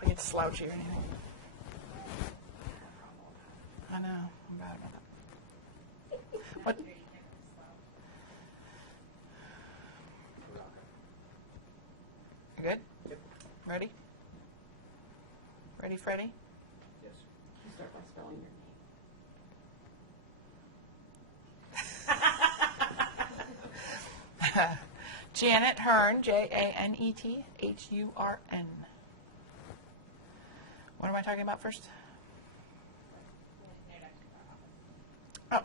if I get slouchy or anything. I know. I'm bad about that. What? You good? Yep. Ready? Ready, Freddie? Yes. You start by spelling your name. Janet Hurn, Janet Hurn. What am I talking about first? Oh.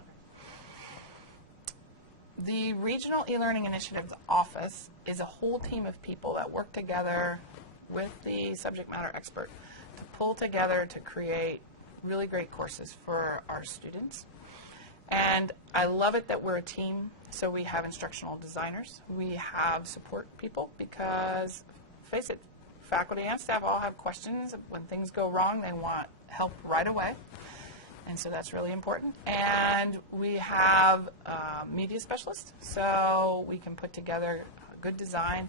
The Regional E-Learning Initiatives Office is a whole team of people that work together with the subject matter expert to pull together to create really great courses for our students. And I love it that we're a team, so we have instructional designers. We have support people because, face it, faculty and staff all have questions. When things go wrong, they want help right away. And so that's really important. And we have media specialists, so we can put together a good design.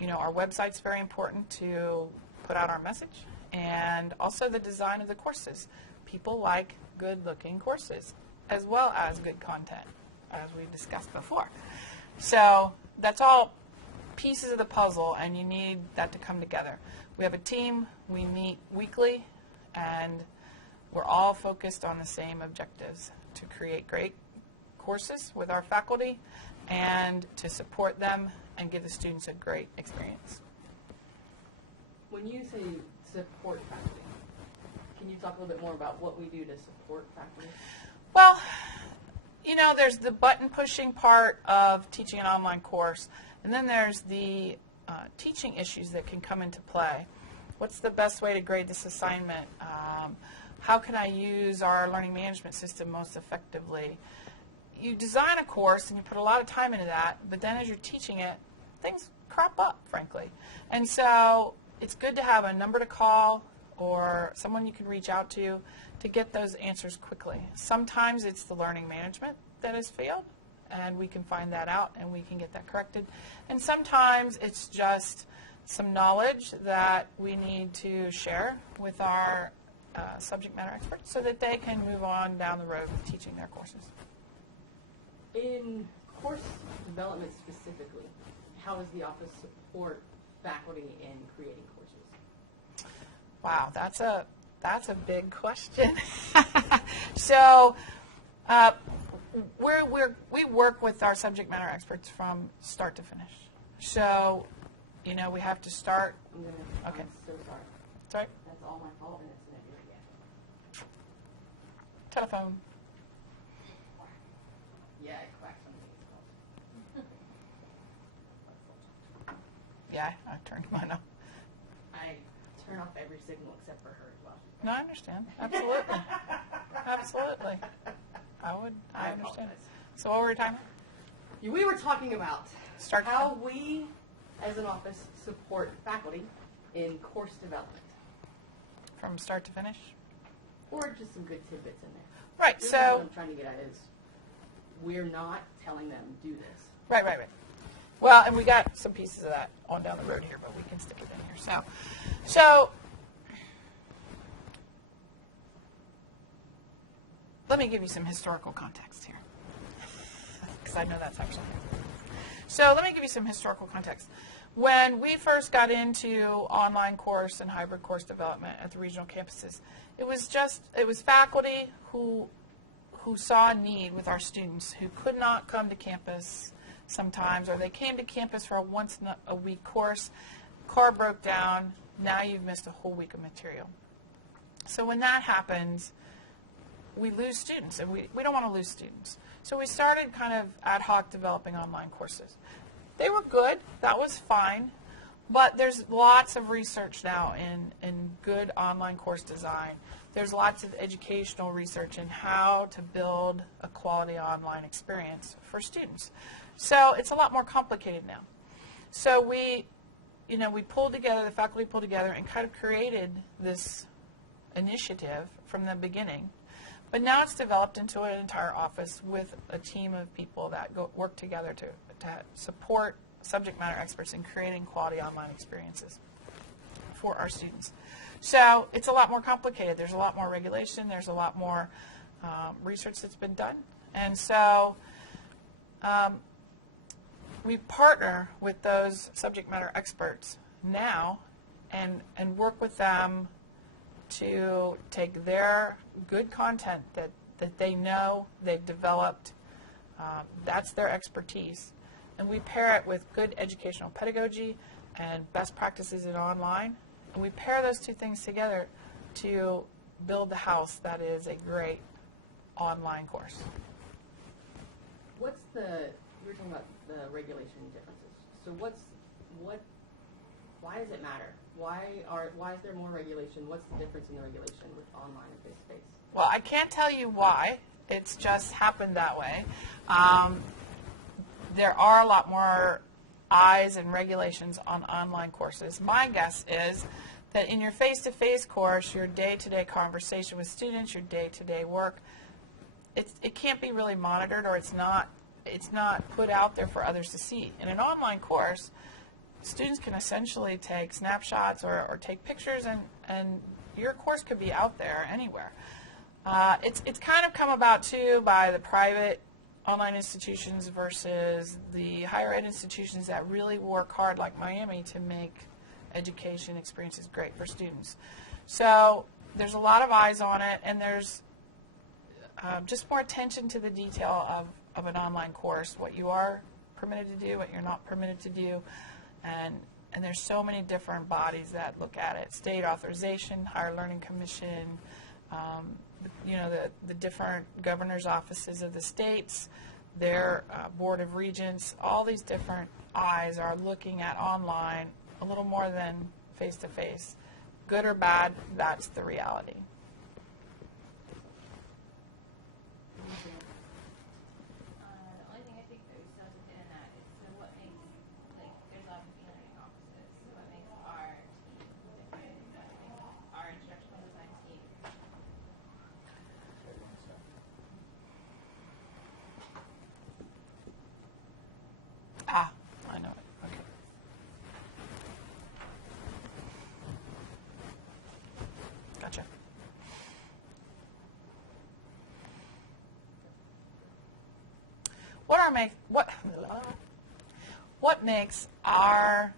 You know, our website's very important to put out our message. And also the design of the courses. People like good-looking courses, as well as good content, as we discussed before. So that's all pieces of the puzzle, and you need that to come together. We have a team, we meet weekly, and we're all focused on the same objectives: to create great courses with our faculty and to support them and give the students a great experience. When you say support faculty, can you talk a little bit more about what we do to support faculty? Well, you know, there's the button-pushing part of teaching an online course, and then there's the teaching issues that can come into play. What's the best way to grade this assignment? How can I use our learning management system most effectively? You design a course, and you put a lot of time into that, but then as you're teaching it, things crop up, frankly. And so it's good to have a number to call or someone you can reach out to get those answers quickly. Sometimes it's the learning management that has failed, and we can find that out and we can get that corrected. And sometimes it's just some knowledge that we need to share with our subject matter experts so that they can move on down the road with teaching their courses. In course development specifically, how does the office support faculty in creating courses? Wow, that's a big question. So we work with our subject matter experts from start to finish. So, you know, we have to start. Okay. I'm so sorry. Sorry? That's all my fault, and it's not here yet. Telephone. Yeah, it quacks on me. Yeah, I turned mine off. I turn off every signal except for her as well. No, I understand. Absolutely. Absolutely. I understand. apologize. So what were we talking about? We were talking about Start how we, as an office, support faculty in course development, from start to finish? or just some good tidbits in there. Right, Really so, what I'm trying to get at is we're not telling them do this. right. Well, and we got some pieces of that on down the road here, but we can stick it in here. So let me give you some historical context here, because I know that's actually. So let me give you some historical context. When we first got into online course and hybrid course development at the regional campuses, it was faculty who saw a need with our students who could not come to campus sometimes, or they came to campus for a once-a-week course, car broke down, now you've missed a whole week of material. So when that happens, we lose students, and we don't want to lose students. So we started kind of ad hoc developing online courses. They were good, that was fine, but there's lots of research now in good online course design. There's lots of educational research in how to build a quality online experience for students. So it's a lot more complicated now. So we pulled together, the faculty pulled together and kind of created this initiative from the beginning. But now it's developed into an entire office with a team of people that work together to support subject matter experts in creating quality online experiences for our students. So it's a lot more complicated. There's a lot more regulation. There's a lot more research that's been done. And so we partner with those subject matter experts now and work with them to take their good content that they know they've developed, that's their expertise, and we pair it with good educational pedagogy and best practices in online, and we pair those two things together to build the house that is a great online course. You were talking about the regulation differences. So why does it matter? Why is there more regulation? What's the difference in the regulation with online and face-to-face? Well, I can't tell you why. It's just happened that way. There are a lot more eyes and regulations on online courses. My guess is that in your face-to-face course, your day-to-day conversation with students, your day-to-day work, it can't be really monitored, or it's not put out there for others to see. In an online course, students can essentially take snapshots or take pictures, and your course could be out there anywhere. It's kind of come about, too, by the private online institutions versus the higher ed institutions that really work hard, like Miami, to make education experiences great for students. So there's a lot of eyes on it, and there's just more attention to the detail of an online course, what you are permitted to do, what you're not permitted to do, and there's so many different bodies that look at it. State authorization, Higher Learning Commission, the different governor's offices of the states, their Board of Regents, all these different eyes are looking at online a little more than face-to-face. Good or bad, that's the reality. The only thing I think that we still have to get in that is, so what makes, there's a lot of e-learning offices, so what makes our team different, our instructional design team? I know it. Okay. Gotcha. What makes our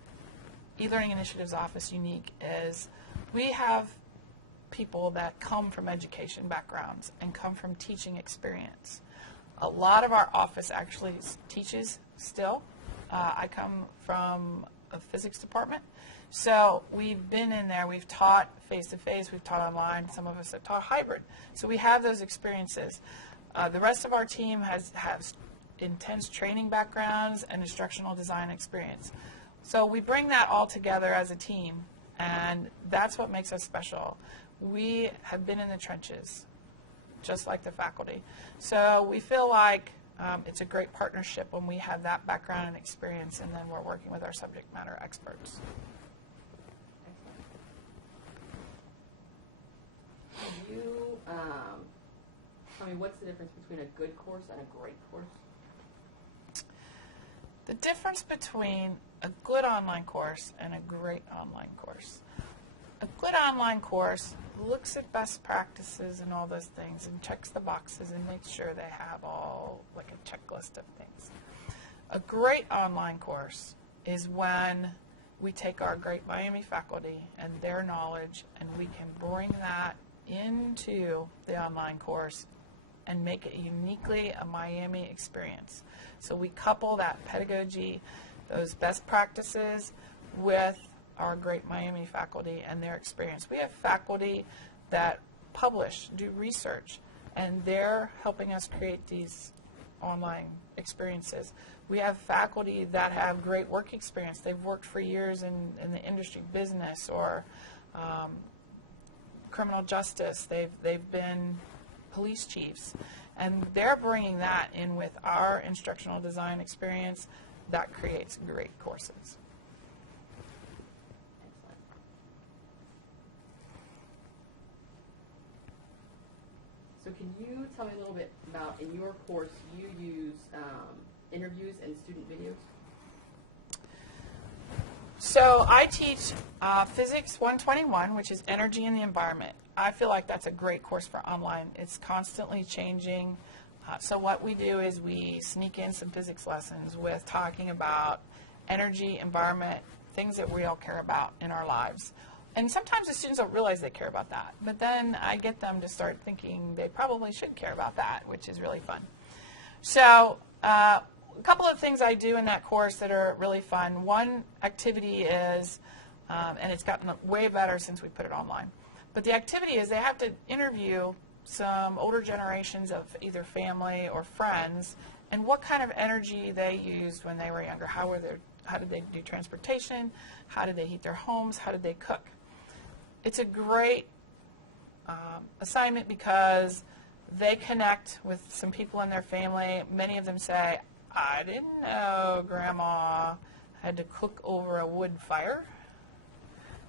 e-learning initiatives office unique is we have people that come from education backgrounds and come from teaching experience. A lot of our office actually teaches still. I come from a physics department, so we've been in there. We've taught face-to-face, we've taught online, some of us have taught hybrid. So we have those experiences. The rest of our team has intense training backgrounds and instructional design experience. So we bring that all together as a team, and that's what makes us special. We have been in the trenches, just like the faculty. So we feel like it's a great partnership when we have that background and experience, and then we're working with our subject matter experts. Can you tell me what's the difference between a good course and a great course? The difference between a good online course and a great online course. A good online course looks at best practices and all those things and checks the boxes and makes sure they have all, like a checklist of things. A great online course is when we take our great Miami faculty and their knowledge, and we can bring that into the online course and make it uniquely a Miami experience. So we couple that pedagogy, those best practices, with our great Miami faculty and their experience. We have faculty that publish, do research, and they're helping us create these online experiences. We have faculty that have great work experience. They've worked for years in the industry, business, or criminal justice. They've been police chiefs, and they're bringing that in with our instructional design experience. That creates great courses. Excellent. So can you tell me a little bit about, in your course, you use interviews and student videos? So I teach Physics 121, which is Energy in the Environment. I feel like that's a great course for online. It's constantly changing. So what we do is we sneak in some physics lessons with talking about energy, environment, things that we all care about in our lives. And sometimes the students don't realize they care about that. But then I get them to start thinking they probably should care about that, which is really fun. So a couple of things I do in that course that are really fun. One activity is, and it's gotten way better since we put it online, but the activity is they have to interview some older generations of either family or friends and what kind of energy they used when they were younger. How did they do transportation? How did they heat their homes? How did they cook? It's a great assignment because they connect with some people in their family. Many of them say, I didn't know Grandma had to cook over a wood fire,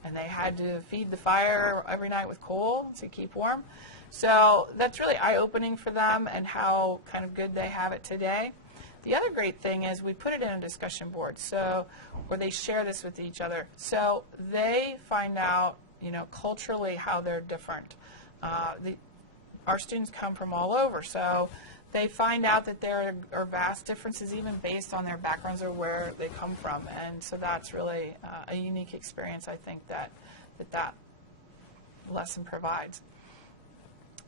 and they had to feed the fire every night with coal to keep warm. So that's really eye-opening for them and how kind of good they have it today. The other great thing is we put it in a discussion board, so where they share this with each other. So they find out, culturally how they're different. Our students come from all over, so they find out that there are vast differences even based on their backgrounds or where they come from. And so that's really a unique experience, I think, that lesson provides.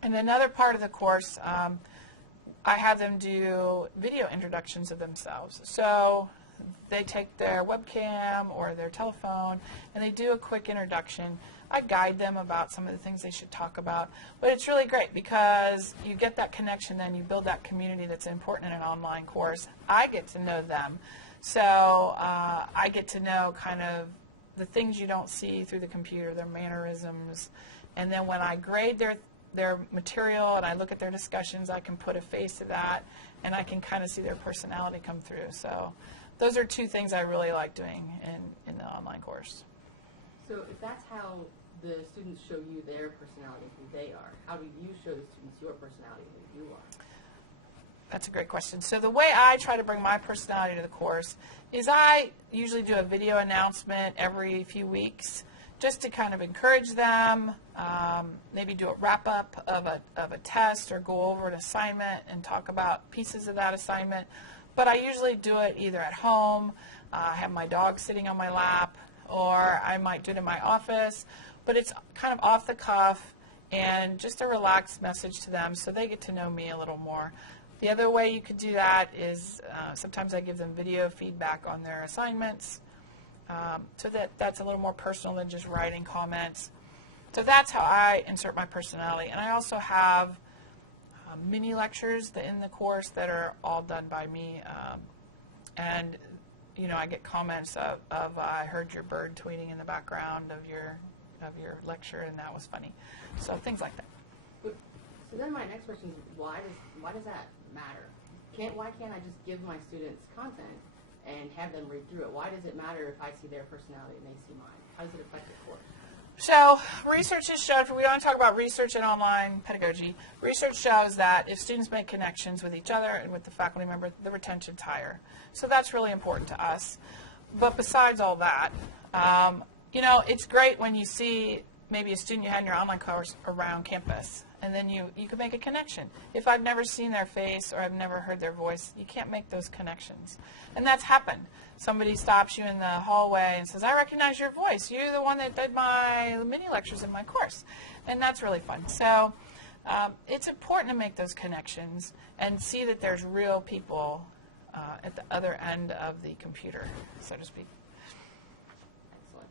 And another part of the course, I have them do video introductions of themselves. So they take their webcam or their telephone and they do a quick introduction. I guide them about some of the things they should talk about. But it's really great because you get that connection, then you build that community that's important in an online course. I get to know them. So I get to know kind of the things you don't see through the computer, their mannerisms. And then when I grade their material and I look at their discussions, I can put a face to that and I can kind of see their personality come through. So those are two things I really like doing in the online course. So if that's how the students show you their personality, who they are, how do you show the students your personality, who you are? That's a great question. So the way I try to bring my personality to the course is I usually do a video announcement every few weeks just to kind of encourage them, maybe do a wrap-up of a test or go over an assignment and talk about pieces of that assignment. But I usually do it either at home, have my dog sitting on my lap, or I might do it in my office. But it's kind of off the cuff and just a relaxed message to them so they get to know me a little more. The other way you could do that is sometimes I give them video feedback on their assignments. So that's a little more personal than just writing comments. So that's how I insert my personality. And I also have mini lectures in the course that are all done by me. And, I get comments of I heard your bird tweeting in the background of your lecture, and that was funny. So things like that. So then my next question is, why does that matter? Why can't I just give my students content and have them read through it? Why does it matter if I see their personality and they see mine? How does it affect the course? So research has shown, we want to talk about research and online pedagogy. Research shows that if students make connections with each other and with the faculty member, the retention's higher. So that's really important to us. But besides all that, it's great when you see maybe a student you had in your online course around campus, and then you can make a connection. If I've never seen their face or I've never heard their voice, you can't make those connections. And that's happened. Somebody stops you in the hallway and says, I recognize your voice. You're the one that did my mini lectures in my course. And that's really fun. So it's important to make those connections and see that there's real people at the other end of the computer, so to speak. Excellent.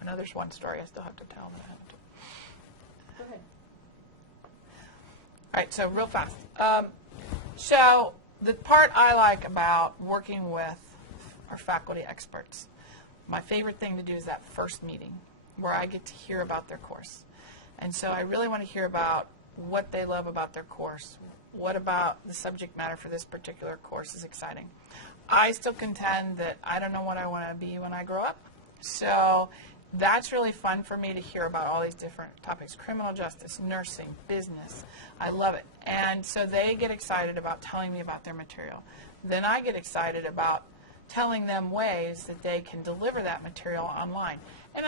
I know there's one story I still have to tell. But I have to. Go ahead. All right, so real fast. So the part I like about working with our faculty experts, my favorite thing to do is that first meeting where I get to hear about their course. And so I really want to hear about what they love about their course. What about the subject matter for this particular course is exciting. I still contend that I don't know what I want to be when I grow up. So that's really fun for me to hear about all these different topics, criminal justice, nursing, business. I love it. And so they get excited about telling me about their material. Then I get excited about telling them ways that they can deliver that material online. And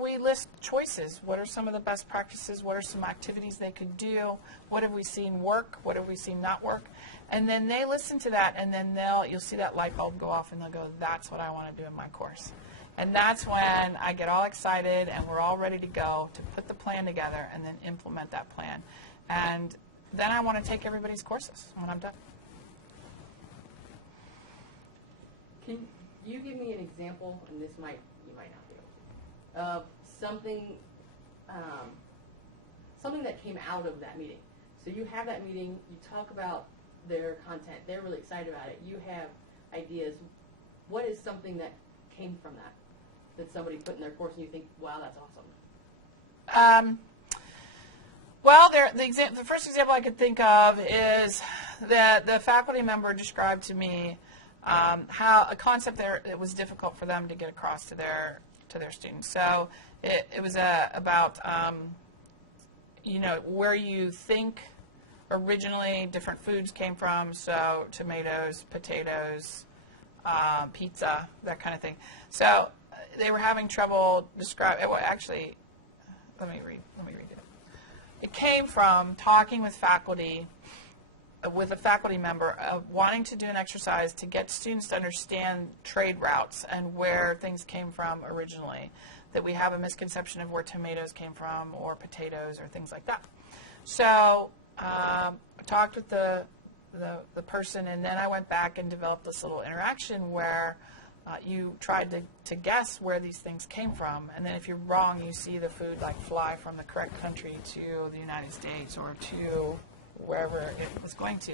we list choices. What are some of the best practices? What are some activities they could do? What have we seen work? What have we seen not work? And then they listen to that, and then you'll see that light bulb go off, and they'll go, that's what I want to do in my course. And that's when I get all excited, and we're all ready to go to put the plan together and then implement that plan. And then I want to take everybody's courses when I'm done. Can you give me an example, and you might not be able to, of something that came out of that meeting? So you have that meeting, you talk about their content, they're really excited about it, you have ideas. What is something that came from that somebody put in their course and you think, wow, that's awesome? Well, the first example I could think of is that the faculty member described to me how a concept it was difficult for them to get across to their students. So it was about where you think originally different foods came from. So tomatoes, potatoes, pizza, that kind of thing. So they were having trouble describing. Well, actually, let me read it. It came from talking with faculty. With a faculty member wanting to do an exercise to get students to understand trade routes and where things came from originally, that we have a misconception of where tomatoes came from or potatoes or things like that. So I talked with the person, and then I went back and developed this little interaction where you tried to guess where these things came from, and then if you're wrong, you see the food like fly from the correct country to the United States or to wherever it was going to.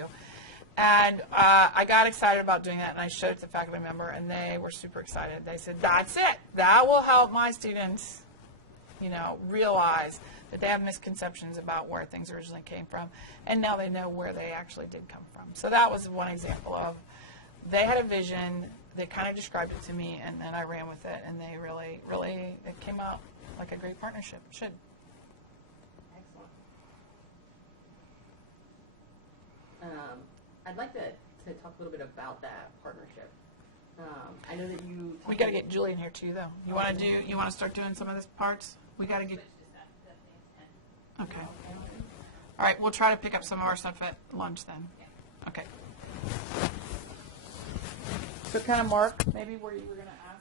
And I got excited about doing that, and I showed it to the faculty member, and they were super excited. They said, that's it. That will help my students, realize that they have misconceptions about where things originally came from, and now they know where they actually did come from. So that was one example of they had a vision, they kind of described it to me, and then I ran with it, and they really, it came out like a great partnership. It should. I'd like to talk a little bit about that partnership. I know that you. We got to get Julie in here too, though. You want to start doing some of these parts? We got to get. Okay. All right. We'll try to pick up some of our stuff at lunch then. Okay. So kind of mark maybe where you were going to ask